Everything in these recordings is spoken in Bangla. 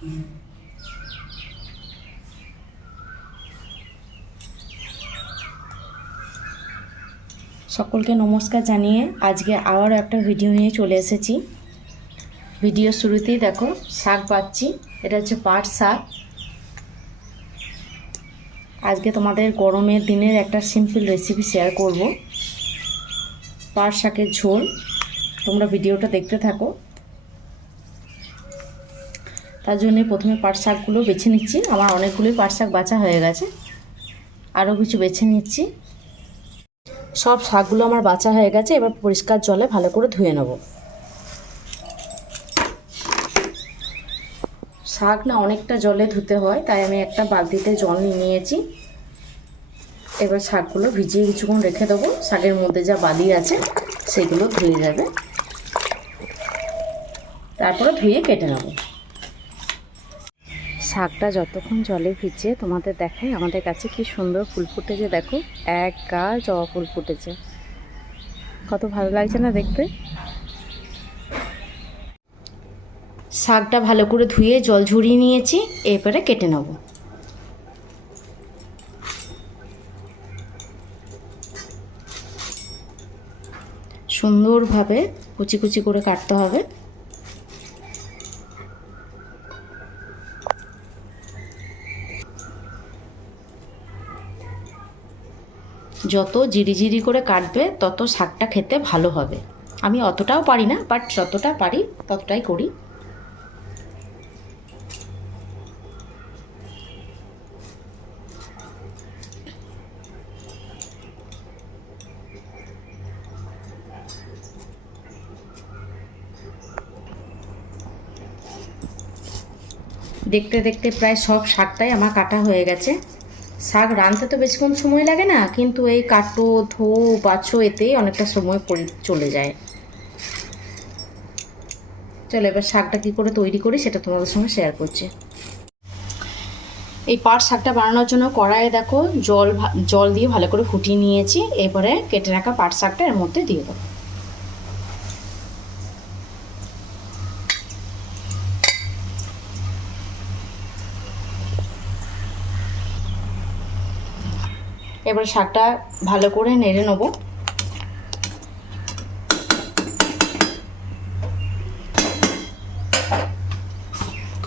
সকলকে নমস্কার জানিয়ে আজকে আবারও একটা ভিডিও নিয়ে চলে এসেছি। ভিডিও শুরুতেই দেখো শাক পাচ্ছি, এটা হচ্ছে পাট শাক। আজকে তোমাদের গরমের দিনের একটা সিম্পল রেসিপি শেয়ার করব, পাট শাকের ঝোল। তোমরা ভিডিওটা দেখতে থাকো। তার জন্য প্রথমে পাট শাকগুলো বেছে নিচ্ছি। আমার অনেকগুলোই পাট শাক বাছা হয়ে গেছে, আরও কিছু বেছে নিচ্ছি। সব শাকগুলো আমার বাছা হয়ে গেছে, এবার পরিষ্কার জলে ভালো করে ধুয়ে নেব। শাক না অনেকটা জলে ধুতে হয়, তাই আমি একটা বালতিতে জল নিয়েছি। এবার শাকগুলো ভিজিয়ে কিছুক্ষণ রেখে দেবো, শাকের মধ্যে যা বালি আছে সেগুলো ধুয়ে যাবে। তারপরে ধুয়ে কেটে নেব। শাকটা যতক্ষণ জলে ভিজে তোমাদের দেখায়, আমাদের কাছে কি সুন্দর ফুল ফুটেছে। দেখো, এক গা জবা ফুল ফুটেছে, কত ভালো লাগছে না দেখতে। শাকটা ভালো করে ধুয়ে জল ঝরিয়ে নিয়েছি, এরপরে কেটে নেব। সুন্দরভাবে কুচি কুচি করে কাটতে হবে। যত জিরি করে কাটবে তত শাকটা খেতে ভালো হবে। আমি অতটাও পারি না, বাট যতটা পারি ততটাই করি। দেখতে দেখতে প্রায় সব শাকটাই আমার কাটা হয়ে গেছে। শাক রাঁধতে তো বেশিক্ষণ সময় লাগে না, কিন্তু এই কাটো ধো বাছো এতেই অনেকটা সময় চলে যায়। চলো এবার শাকটা কী করে তৈরি করি সেটা তোমাদের সঙ্গে শেয়ার করছি। এই পাট শাকটা বানানোর জন্য কড়াইয়ে দেখো জল দিয়ে ভালো করে ফুটিয়ে নিয়েছি। এরপরে কেটে রাখা পাট শাকটা এর মধ্যে দিয়ে দেবো। এবার শাকটা ভালো করে নেড়ে নেব।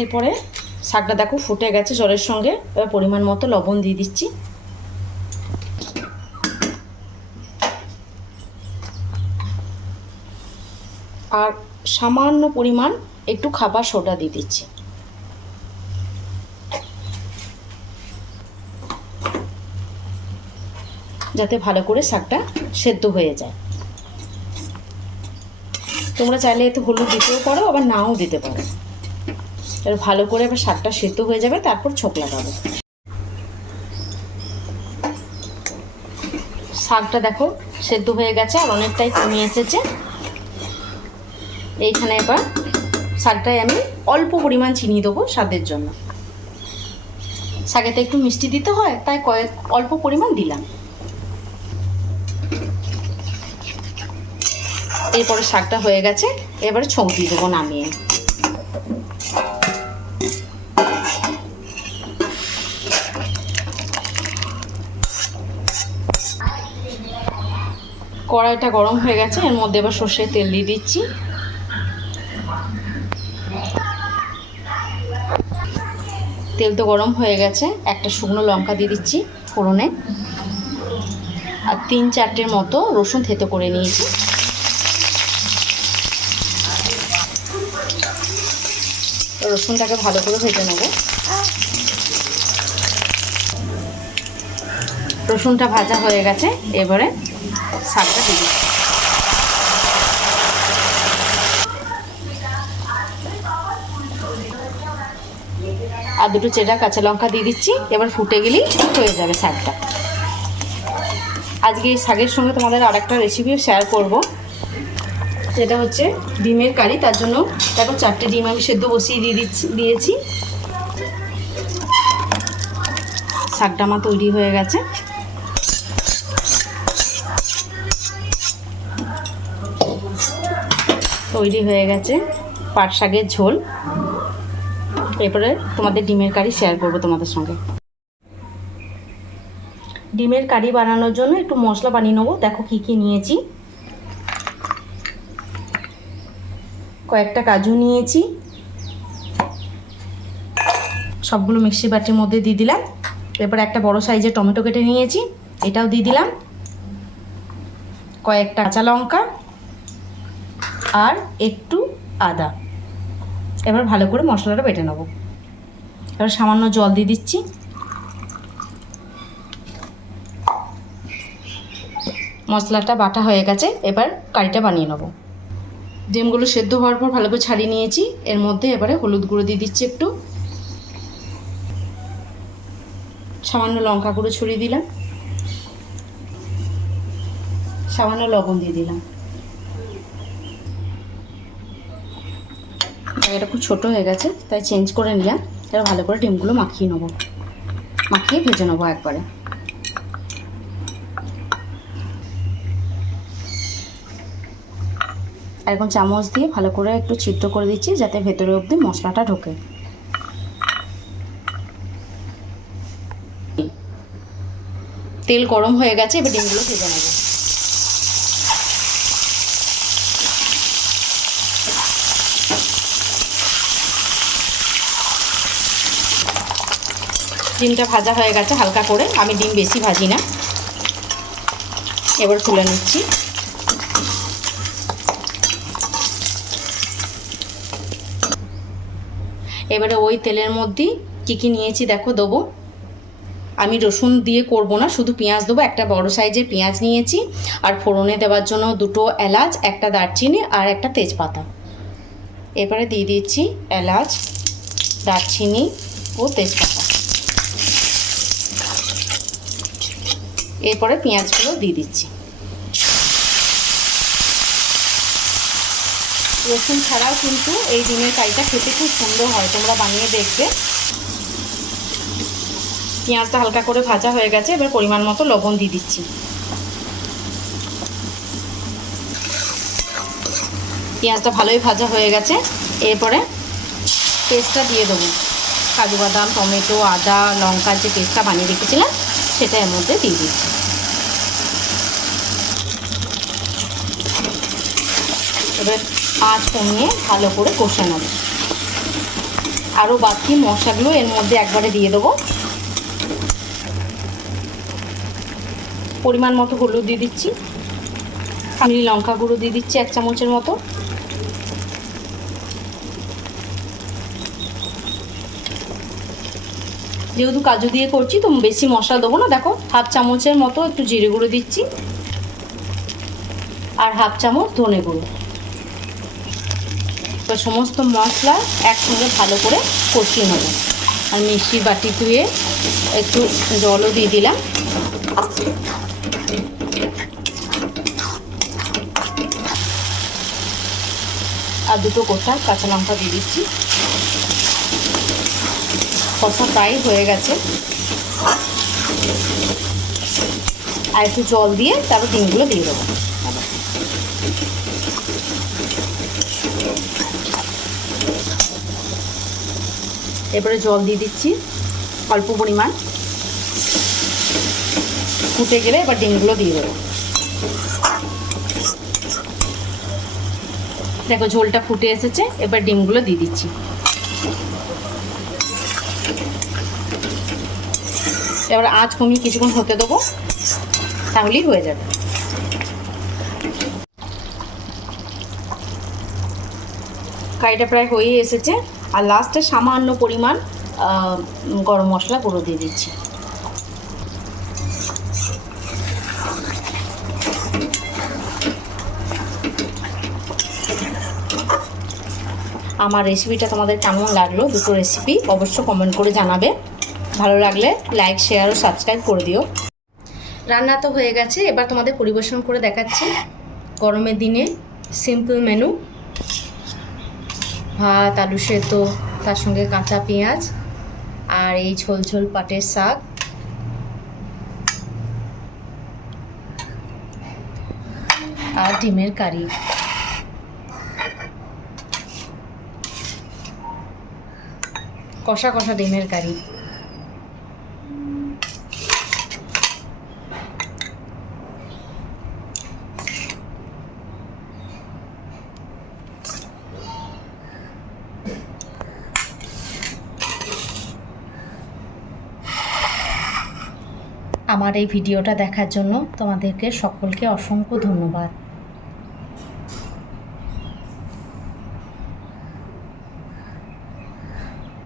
এরপরে শাকটা দেখো ফুটে গেছে জলের সঙ্গে। এবার পরিমাণ মতো লবণ দিয়ে দিচ্ছি, আর সামান্য পরিমাণ একটু খাবার সোডা দিয়ে দিচ্ছি, যাতে ভালো করে শাকটা সেদ্ধ হয়ে যায়। তোমরা চাইলে এতে হলুদ দিতেও পারো, আবার নাও দিতে পারো। এবার ভালো করে এবার শাকটা সেদ্ধ হয়ে যাবে, তারপর ছোক লাগাবো। শাকটা দেখো সেদ্ধ হয়ে গেছে আর অনেকটাই কমে এসেছে। এইখানে এবার শাকটায় আমি অল্প পরিমাণ চিনি দেবো স্বাদের জন্য। শাকেতে একটু মিষ্টি দিতে হয়, তাই অল্প পরিমাণ দিলাম। এরপরে শাকটা হয়ে গেছে, এবারে ছোঁক দিয়ে দেবো নামিয়ে। কড়াইটা গরম হয়ে গেছে, এর মধ্যে এবার সর্ষের তেল দিয়ে দিচ্ছি। তেল তো গরম হয়ে গেছে, একটা শুকনো লঙ্কা দিয়ে দিচ্ছি ফোড়নে, আর 3-4টের মতো রসুন থেতো করে নিয়েছি। রসুনটাকে ভালো করে ভেজে নেব। রসুনটা ভাজা হয়ে গেছে, এবারে শাকটা দিয়ে দিচ্ছি। আর 2টো চেরা কাঁচা লঙ্কা দিয়ে দিচ্ছি। এবার ফুটে গেলেই হয়ে যাবে শাকটা। আজকে এই শাকের সঙ্গে তোমাদের আরেকটা রেসিপিও শেয়ার করব, যেটা হচ্ছে ডিমের কারি। তার জন্য দেখো 4টে ডিম আমি সেদ্ধ বসিয়ে দিয়েছি। শাকটা আমার তৈরি হয়ে গেছে। তৈরি হয়ে গেছে পাট শাকের ঝোল। এরপরে তোমাদের ডিমের কারি শেয়ার করব তোমাদের সঙ্গে। ডিমের কারি বানানোর জন্য একটু মশলা বানিয়ে নেবো। দেখো কি কি নিয়েছি। কয়েকটা কাজু নিয়েছি, সবগুলো মিক্সি বাটির মধ্যে দিয়ে দিলাম। এরপর একটা বড় সাইজের টমেটো কেটে নিয়েছি, এটাও দিয়ে দিলাম। কয়েকটা কাঁচা লঙ্কা আর একটু আদা। এবার ভালো করে মশলাটা বেটে নেব। এবার সামান্য জল দিয়ে দিচ্ছি। মশলাটা বাটা হয়ে গেছে, এবার কারিটা বানিয়ে নেব। ডিমগুলো সেদ্ধ হওয়ার পর ভালো করে ছাড়িয়ে নিয়েছি। এর মধ্যে এবারে হলুদ গুঁড়ো দিয়ে দিচ্ছি, একটু সামান্য লঙ্কা গুঁড়ো ছড়িয়ে দিলাম, সামান্য লবণ দিয়ে দিলাম। এটা খুব ছোটো হয়ে গেছে তাই চেঞ্জ করে নিলাম। এবার ভালো করে ডিমগুলো মাখিয়ে নেবো, মাখিয়ে ভেজে নেবো একবারে। এখন চামচ দিয়ে ভালো করে একটু ছিদ্র করে দিচ্ছি যাতে ভেতরে অবধি মশলাটা ঢোকে। তেল গরম হয়ে গেছে, এবার ডিমগুলো ভেজে নেব। ডিমটা ভাজা হয়ে গেছে হালকা করে, আমি ডিম বেশি ভাজি না। এবার তুলে নিচ্ছি। এবারে ওই তেলের মধ্যেই কী নিয়েছি দেখো দেবো। আমি রসুন দিয়ে করব না, শুধু পেঁয়াজ দেবো। একটা বড় সাইজের পেঁয়াজ নিয়েছি, আর ফোড়নে দেওয়ার জন্য 2টো এলাচ, একটা দারচিনি আর একটা তেজপাতা। এবারে দিয়ে দিচ্ছি এলাচ, দারচিনি ও তেজপাতা। এরপরে পেঁয়াজগুলো দিয়ে দিচ্ছি। রসুন ছাড়াও কিন্তু এই ডিমের কারিটা খেতে খুব সুন্দর হয়, তোমরা বানিয়ে দেখবে। পেঁয়াজটা হালকা করে ভাজা হয়ে গেছে, এবার পরিমাণ মতো লবণ দিয়ে দিচ্ছি। পেঁয়াজটা ভালোই ভাজা হয়ে গেছে, এরপরে পেস্টটা দিয়ে দেবো। কাজু বাদাম, টমেটো, আদা, লঙ্কার যে পেস্টটা বানিয়ে রেখেছিলাম সেটা এর মধ্যে দিয়ে দিচ্ছি। এবার আঁচ কমিয়ে ভালো করে কষে নেব। আরও বাকি মশলাগুলো এর মধ্যে একবারে দিয়ে দেবো। পরিমাণ মতো হলুদ দিয়ে দিচ্ছি, কাশ্মীরি লঙ্কা গুঁড়ো দিয়ে দিচ্ছি 1 চামচের মতো। যেহেতু কাজু দিয়ে করছি তো বেশি মশলা দেবো না। দেখো 1/2 চামচের মতো একটু জিরে গুঁড়ো দিচ্ছি, আর 1/2 চামচ ধনে গুঁড়ো। তো সমস্ত মশলা একসঙ্গে ভালো করে কষিয়ে নেব। আর মিক্সির বাটি ধুয়ে একটু জলও দিয়ে দিলাম। আর 2টো কোটা কাঁচা লঙ্কা দিয়ে দিচ্ছি। কষা প্রায় হয়ে গেছে, আর একটু জল দিয়ে তারপর ডিমগুলো দিয়ে দেবো। এবারে জল দিয়ে দিচ্ছি অল্প পরিমাণ, ফুটে গেলে এবার ডিমগুলো দিয়ে দেবো। দেখো ঝোলটা ফুটে এসেছে, এবার ডিমগুলো দিয়ে দিচ্ছি। এবার আঁচ কমিয়ে কিছুক্ষণ হতে দেবো, তাহলেই হয়ে যাবে। কারিটা প্রায় হয়ে এসেছে, আর লাস্টে সামান্য পরিমাণ গরম মশলা গুঁড়ো দিয়ে দিচ্ছি। আমার রেসিপিটা তোমাদের কেমন লাগলো, 2টো রেসিপি অবশ্য কমেন্ট করে জানাবে। ভালো লাগলে লাইক, শেয়ার ও সাবস্ক্রাইব করে দিও। রান্না তো হয়ে গেছে, এবার তোমাদের পরিবেশন করে দেখাচ্ছি। গরমের দিনে সিম্পল মেনু, ভাত, আলু সেদ্ধ, তার সঙ্গে কাঁচা পেঁয়াজ, আর এই ঝোল ঝোল পাটের শাক, আর ডিমের কারি। কষা কষা ডিমের কারি। আমার এই ভিডিওটা দেখার জন্য তোমাদেরকে সকলকে অসংখ্য ধন্যবাদ।